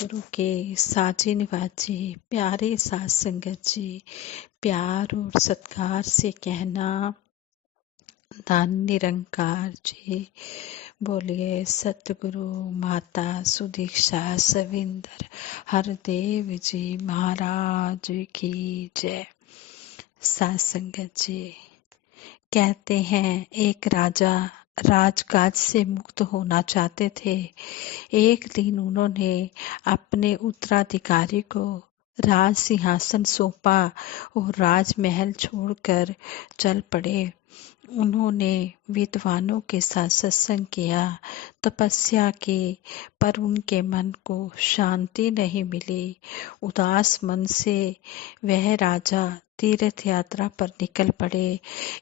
सतगुरु के साजे निवाजे प्यारे साथ संगत जी, प्यार और सत्कार से कहना दान निरंकार जी। बोलिए सतगुरु माता सुदीक्षा सविंदर हरदेव जी महाराज की जय। साथ संगत जी, कहते हैं एक राजा राजकाज से मुक्त होना चाहते थे। एक दिन उन्होंने अपने उत्तराधिकारी को राज सिंहासन सौंपा और राजमहल छोड़कर चल पड़े। उन्होंने विद्वानों के साथ सत्संग किया, तपस्या की, पर उनके मन को शांति नहीं मिली। उदास मन से वह राजा तीर्थ यात्रा पर निकल पड़े।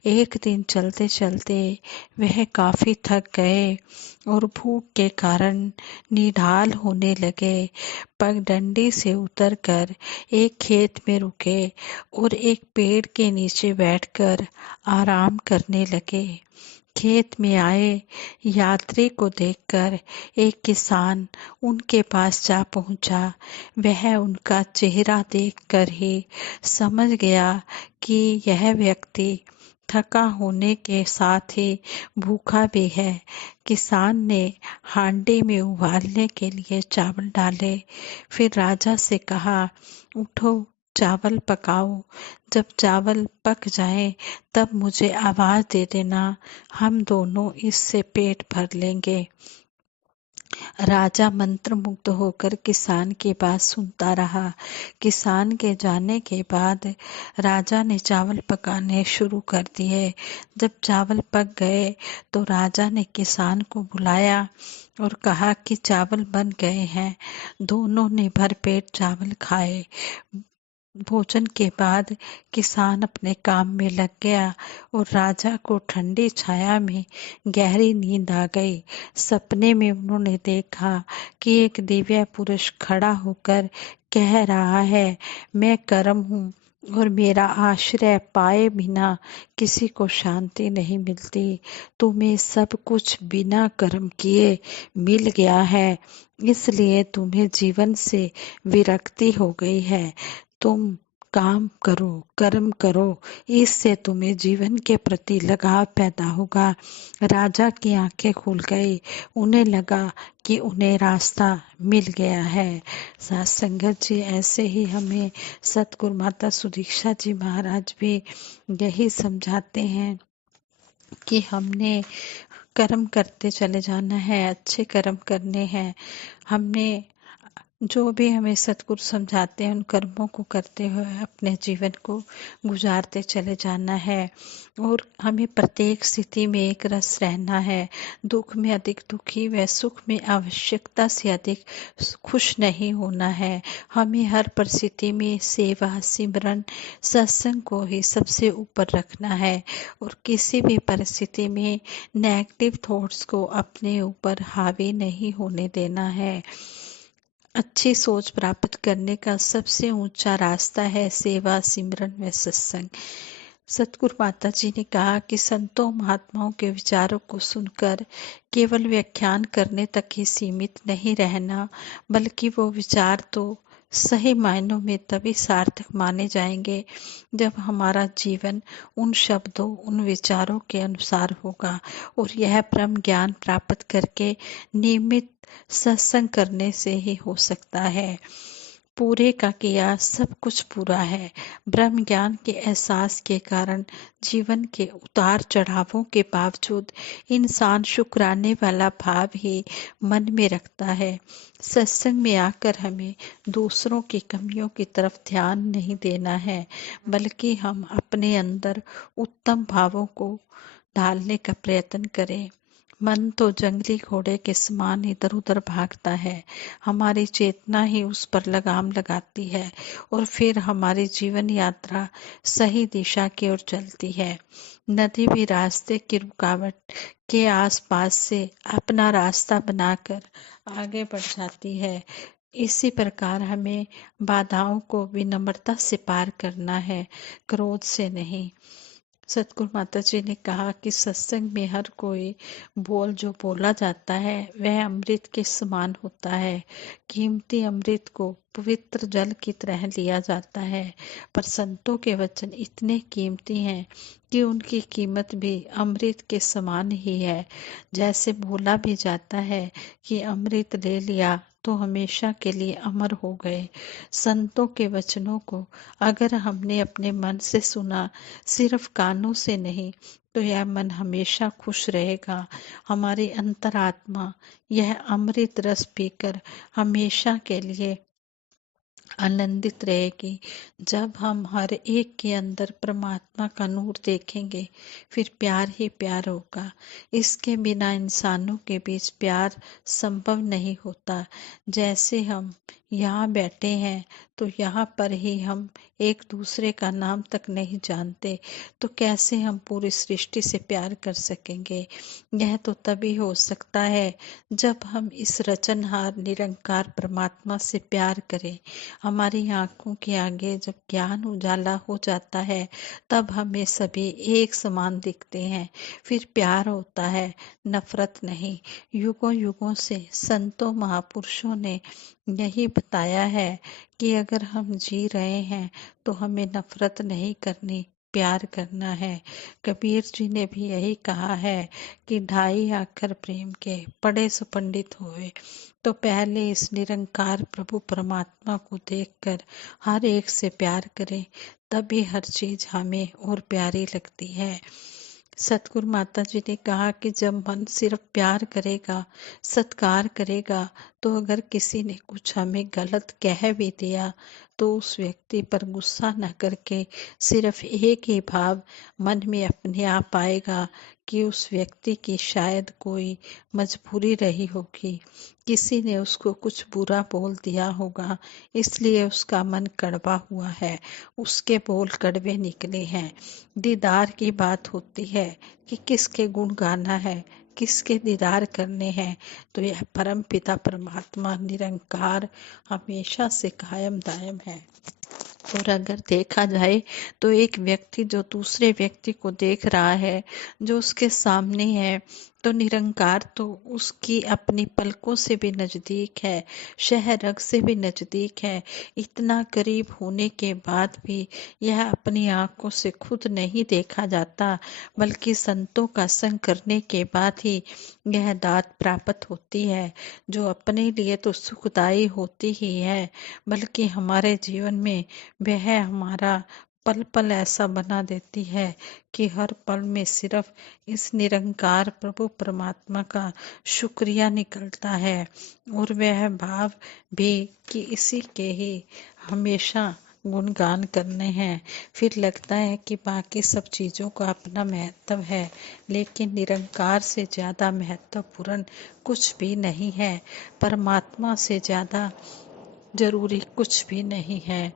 एक दिन चलते चलते वह काफी थक गए और भूख के कारण निढाल होने लगे। पगडंडी से उतरकर एक खेत में रुके और एक पेड़ के नीचे बैठकर आराम करने लगे। खेत में आए यात्री को देखकर एक किसान उनके पास जा पहुंचा। वह उनका चेहरा देखकर ही समझ गया कि यह व्यक्ति थका होने के साथ ही भूखा भी है। किसान ने हांडी में उबालने के लिए चावल डाले, फिर राजा से कहा, उठो चावल पकाओ। जब चावल पक जाए तब मुझे आवाज दे देना, हम दोनों इससे पेट भर लेंगे। राजा मंत्रमुग्ध होकर किसान की बात सुनता रहा। किसान के जाने के बाद राजा ने चावल पकाने शुरू कर दिए। जब चावल पक गए तो राजा ने किसान को बुलाया और कहा कि चावल बन गए हैं। दोनों ने भरपेट चावल खाए। भोजन के बाद किसान अपने काम में लग गया और राजा को ठंडी छाया में गहरी नींद आ गई। सपने में उन्होंने देखा कि एक दिव्य पुरुष खड़ा होकर कह रहा है, मैं कर्म हूँ और मेरा आश्रय पाए बिना किसी को शांति नहीं मिलती। तुम्हें सब कुछ बिना कर्म किए मिल गया है, इसलिए तुम्हें जीवन से विरक्ति हो गई है। तुम काम करो, कर्म करो, इससे तुम्हें जीवन के प्रति लगाव पैदा होगा। राजा की आंखें खुल गई। उन्हें लगा कि उन्हें रास्ता मिल गया है। साथ संगत जी, ऐसे ही हमें सतगुरु माता सुदीक्षा जी महाराज भी यही समझाते हैं कि हमने कर्म करते चले जाना है, अच्छे कर्म करने हैं। हमने जो भी हमें सतगुरु समझाते हैं उन कर्मों को करते हुए अपने जीवन को गुजारते चले जाना है। और हमें प्रत्येक स्थिति में एक रस रहना है। दुख में अधिक दुखी व सुख में आवश्यकता से अधिक खुश नहीं होना है। हमें हर परिस्थिति में सेवा, सिमरन, सत्संग को ही सबसे ऊपर रखना है और किसी भी परिस्थिति में नेगेटिव थॉट्स को अपने ऊपर हावी नहीं होने देना है। अच्छी सोच प्राप्त करने का सबसे ऊंचा रास्ता है सेवा, सिमरन व सत्संग। सतगुरु माता जी ने कहा कि संतों महात्माओं के विचारों को सुनकर केवल व्याख्यान करने तक ही सीमित नहीं रहना, बल्कि वो विचार तो सही मायनों में तभी सार्थक माने जाएंगे जब हमारा जीवन उन शब्दों, उन विचारों के अनुसार होगा। और यह ब्रह्म ज्ञान प्राप्त करके नियमित सत्संग करने से ही हो सकता है। पूरे का किया सब कुछ पूरा है। ब्रह्म ज्ञान के एहसास के कारण जीवन के उतार चढ़ावों के बावजूद इंसान शुक्राने वाला भाव ही मन में रखता है। सत्संग में आकर हमें दूसरों की कमियों की तरफ ध्यान नहीं देना है, बल्कि हम अपने अंदर उत्तम भावों को ढालने का प्रयत्न करें। मन तो जंगली घोड़े के समान इधर उधर भागता है। हमारी चेतना ही उस पर लगाम लगाती है और फिर हमारी जीवन यात्रा सही दिशा की ओर चलती है। नदी भी रास्ते की रुकावट के आसपास से अपना रास्ता बनाकर आगे बढ़ जाती है। इसी प्रकार हमें बाधाओं को विनम्रता से पार करना है, क्रोध से नहीं। सतगुरु माता जी ने कहा कि सत्संग में हर कोई बोल जो बोला जाता है वह अमृत के समान होता है। कीमती अमृत को पवित्र जल की तरह लिया जाता है, पर संतों के वचन इतने कीमती हैं कि उनकी कीमत भी अमृत के समान ही है। जैसे बोला भी जाता है कि अमृत ले लिया तो हमेशा के लिए अमर हो गए। संतों के वचनों को अगर हमने अपने मन से सुना, सिर्फ कानों से नहीं, तो यह मन हमेशा खुश रहेगा। हमारी अंतरात्मा यह अमृत रस पीकर हमेशा के लिए आनंदित रहेगी। जब हम हर एक के अंदर परमात्मा का नूर देखेंगे, फिर प्यार ही प्यार होगा। इसके बिना इंसानों के बीच प्यार संभव नहीं होता। जैसे हम यहाँ बैठे हैं तो यहाँ पर ही हम एक दूसरे का नाम तक नहीं जानते, तो कैसे हम पूरी सृष्टि से प्यार कर सकेंगे। यह तो तभी हो सकता है जब हम इस रचनहार निरंकार परमात्मा से प्यार करें। हमारी आंखों के आगे जब ज्ञान उजाला हो जाता है, तब हमें सभी एक समान दिखते हैं। फिर प्यार होता है, नफरत नहीं। युगों युगों से संतों महापुरुषों ने यही बताया है कि अगर हम जी रहे हैं तो हमें नफरत नहीं करनी, प्यार करना है। कबीर जी ने भी यही कहा है कि ढाई अक्षर प्रेम के पढ़े सो पंडित हुए। तो पहले इस निरंकार प्रभु परमात्मा को देखकर हर एक से प्यार करें, तभी हर चीज हमें और प्यारी लगती है। सतगुरु माता जी ने कहा कि जब मन सिर्फ प्यार करेगा, सत्कार करेगा, तो अगर किसी ने कुछ हमें गलत कह भी दिया तो उस व्यक्ति पर गुस्सा न करके सिर्फ एक ही भाव मन में अपने आप आएगा कि उस व्यक्ति की शायद कोई मजबूरी रही होगी, किसी ने उसको कुछ बुरा बोल दिया होगा, इसलिए उसका मन कड़वा हुआ है, उसके बोल कड़वे निकले हैं। दीदार की बात होती है कि किसके गुण गाना है, किसके दीदार करने हैं, तो यह परम पिता परमात्मा निरंकार हमेशा से कायम दायम है। और अगर देखा जाए तो एक व्यक्ति जो दूसरे व्यक्ति को देख रहा है, जो उसके सामने है, तो निरंकार तो उसकी अपनी पलकों से भी नजदीक है, शहरग से भी नजदीक है। इतना करीब होने के बाद भी यह अपनी आंखों से खुद नहीं देखा जाता, बल्कि संतों का संग करने के बाद ही यह दात प्राप्त होती है, जो अपने लिए तो सुखदायी होती ही है, बल्कि हमारे जीवन में वह हमारा पल पल ऐसा बना देती है कि हर पल में सिर्फ इस निरंकार प्रभु परमात्मा का शुक्रिया निकलता है, और वह भाव भी कि इसी के ही हमेशा गुणगान करने हैं। फिर लगता है कि बाकी सब चीज़ों का अपना महत्व है, लेकिन निरंकार से ज़्यादा महत्वपूर्ण कुछ भी नहीं है, परमात्मा से ज़्यादा जरूरी कुछ भी नहीं है।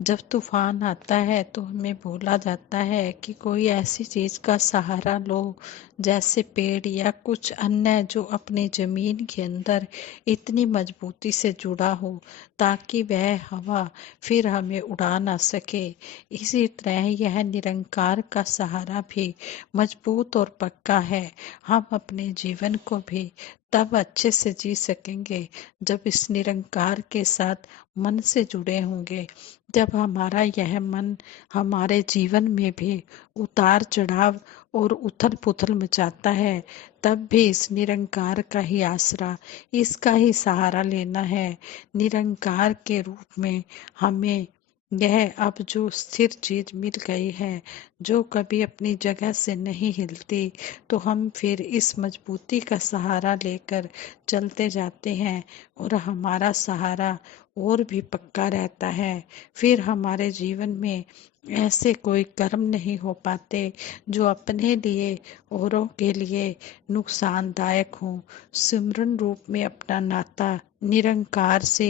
जब तूफान आता है तो हमें बोला जाता है कि कोई ऐसी चीज का सहारा लो, जैसे पेड़ या कुछ अन्य जो अपनी जमीन के अंदर इतनी मजबूती से जुड़ा हो, ताकि वह हवा फिर हमें उड़ा ना सके। इसी तरह यह निरंकार का सहारा भी मजबूत और पक्का है। हम अपने जीवन को भी तब अच्छे से जी सकेंगे जब इस निरंकार के साथ मन से जुड़े होंगे। जब हमारा यह मन हमारे जीवन में भी उतार चढ़ाव और उथल पुथल मचाता है, तब भी इस निरंकार का ही आसरा, इसका ही सहारा लेना है। निरंकार के रूप में हमें यह अब जो स्थिर चीज मिल गई है, जो कभी अपनी जगह से नहीं हिलती, तो हम फिर इस मजबूती का सहारा लेकर चलते जाते हैं, और हमारा सहारा और भी पक्का रहता है। फिर हमारे जीवन में ऐसे कोई कर्म नहीं हो पाते जो अपने लिए औरों के लिए नुकसानदायक हो। सिमरन रूप में अपना नाता निरंकार से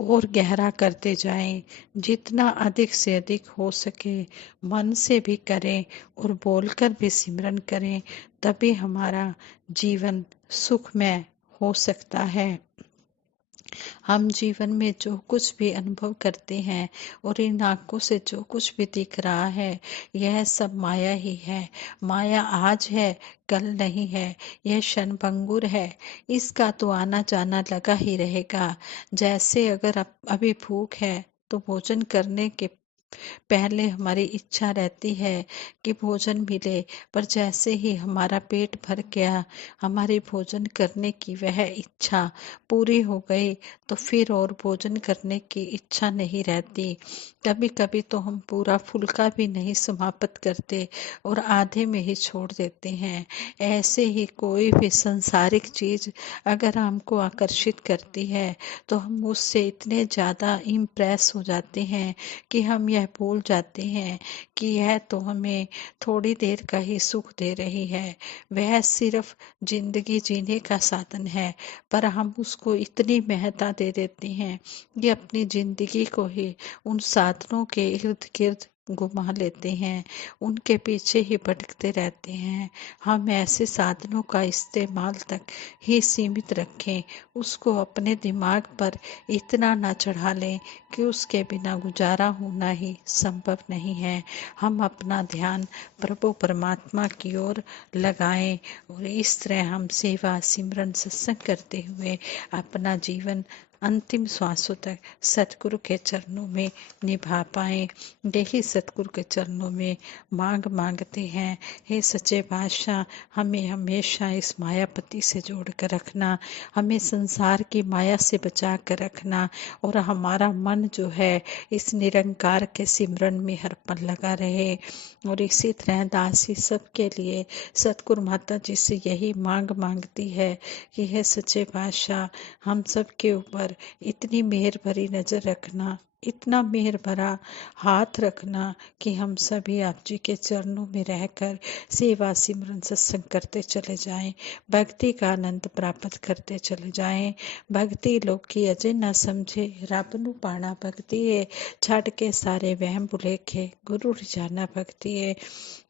और गहरा करते जाएं। जितना अधिक से अधिक हो सके मन से भी करें और बोलकर भी सिमरन करें, तभी हमारा जीवन सुखमय हो सकता है। हम जीवन में जो कुछ भी अनुभव करते हैं और इन आँखों से जो कुछ भी दिख रहा है, यह सब माया ही है। माया आज है, कल नहीं है। यह क्षणभंगुर है, इसका तो आना-जाना लगा ही रहेगा। जैसे अगर अभी भूख है, तो भोजन करने के पहले हमारी इच्छा रहती है कि भोजन मिले, पर जैसे ही हमारा पेट भर गया, हमारी भोजन करने की वह इच्छा पूरी हो गई, तो फिर और भोजन करने की इच्छा नहीं रहती। कभी-कभी तो हम पूरा फुल्का भी नहीं समाप्त करते और आधे में ही छोड़ देते हैं। ऐसे ही कोई भी संसारिक चीज़ अगर हमको आकर्षित करती है, तो हम उससे इतने ज़्यादा इम्प्रेस हो जाते हैं कि हम यह भूल जाते हैं कि यह तो हमें थोड़ी देर का ही सुख दे रही है। वह सिर्फ ज़िंदगी जीने का साधन है, पर हम उसको इतनी महत्ता दे देते हैं कि अपनी ज़िंदगी को ही उन साधनों के इर्द-गिर्द घुमा लेते हैं, उनके पीछे ही भटकते रहते हैं। हम ऐसे साधनों का इस्तेमाल तक ही सीमित रखें, उसको अपने दिमाग पर इतना ना चढ़ा लें कि उसके बिना गुजारा होना ही संभव नहीं है। हम अपना ध्यान प्रभु परमात्मा की ओर लगाएं और इस तरह हम सेवा, सिमरन, सत्संग करते हुए अपना जीवन अंतिम श्वासों तक सतगुरु के चरणों में निभा पाएं। यही सतगुरु के चरणों में मांगते हैं, हे सच्चे बादशाह, हमें हमेशा इस मायापति से जोड़ कर रखना, हमें संसार की माया से बचा कर रखना और हमारा मन जो है इस निरंकार के सिमरन में हर पल लगा रहे। और इसी तरह दासी सबके लिए सतगुरु माता जी से यही मांगती है कि हे सच्चे बादशाह, हम सब के ऊपर इतनी मेहर भरी नजर रखना, इतना मेहर भरा हाथ रखना कि हम सभी आप जी के चरणों में रहकर सेवा, सिमरन, सत्संग करते चले जाएं, भक्ति का आनंद प्राप्त करते चले जाएं। भक्ति लोकी अजे न समझे, रब नू पाना भक्ति है, छड़ के सारे वहम भुलेखे, गुरु रिझाना भक्ति है।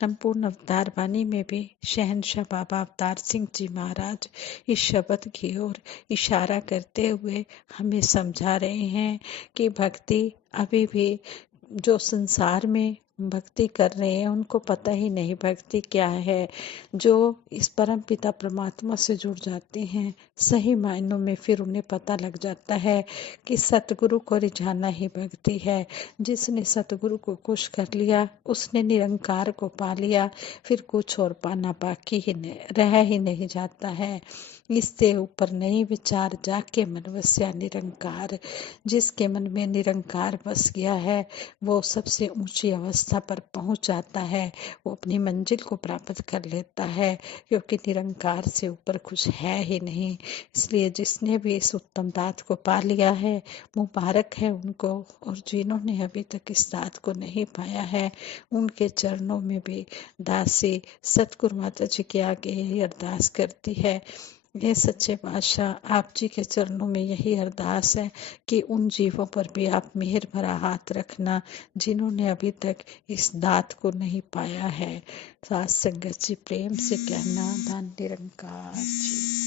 संपूर्ण अवतार वाणी में भी शहनशाह बाबा अवतार सिंह जी महाराज इस शब्द की ओर इशारा करते हुए हमें समझा रहे हैं कि भक्ति अभी भी जो संसार में भक्ति कर रहे हैं उनको पता ही नहीं भक्ति क्या है। जो इस परम पिता परमात्मा से जुड़ जाते हैं, सही मायनों में फिर उन्हें पता लग जाता है कि सतगुरु को रिझाना ही भक्ति है। जिसने सतगुरु को खुश कर लिया, उसने निरंकार को पा लिया, फिर कुछ और पाना बाकी ही रह ही नहीं जाता है। इससे ऊपर नहीं विचार जाके मन वस्या निरंकार। जिसके मन में निरंकार बस गया है, वो सबसे ऊंची अवस्था पर पहुंच जाता है, वो अपनी मंजिल को प्राप्त कर लेता है, क्योंकि निरंकार से ऊपर कुछ है ही नहीं। इसलिए जिसने भी इस उत्तम दात को पा लिया है, मुबारक है उनको। और जिन्होंने अभी तक इस दात को नहीं पाया है, उनके चरणों में भी दासी सतगुरु माता जी के आगे यही अरदास करती है, ये सच्चे बादशाह, आप जी के चरणों में यही अरदास है कि उन जीवों पर भी आप मेहर भरा हाथ रखना जिन्होंने अभी तक इस दात को नहीं पाया है। साथ संगत जी प्रेम से कहना, धन निरंकार जी।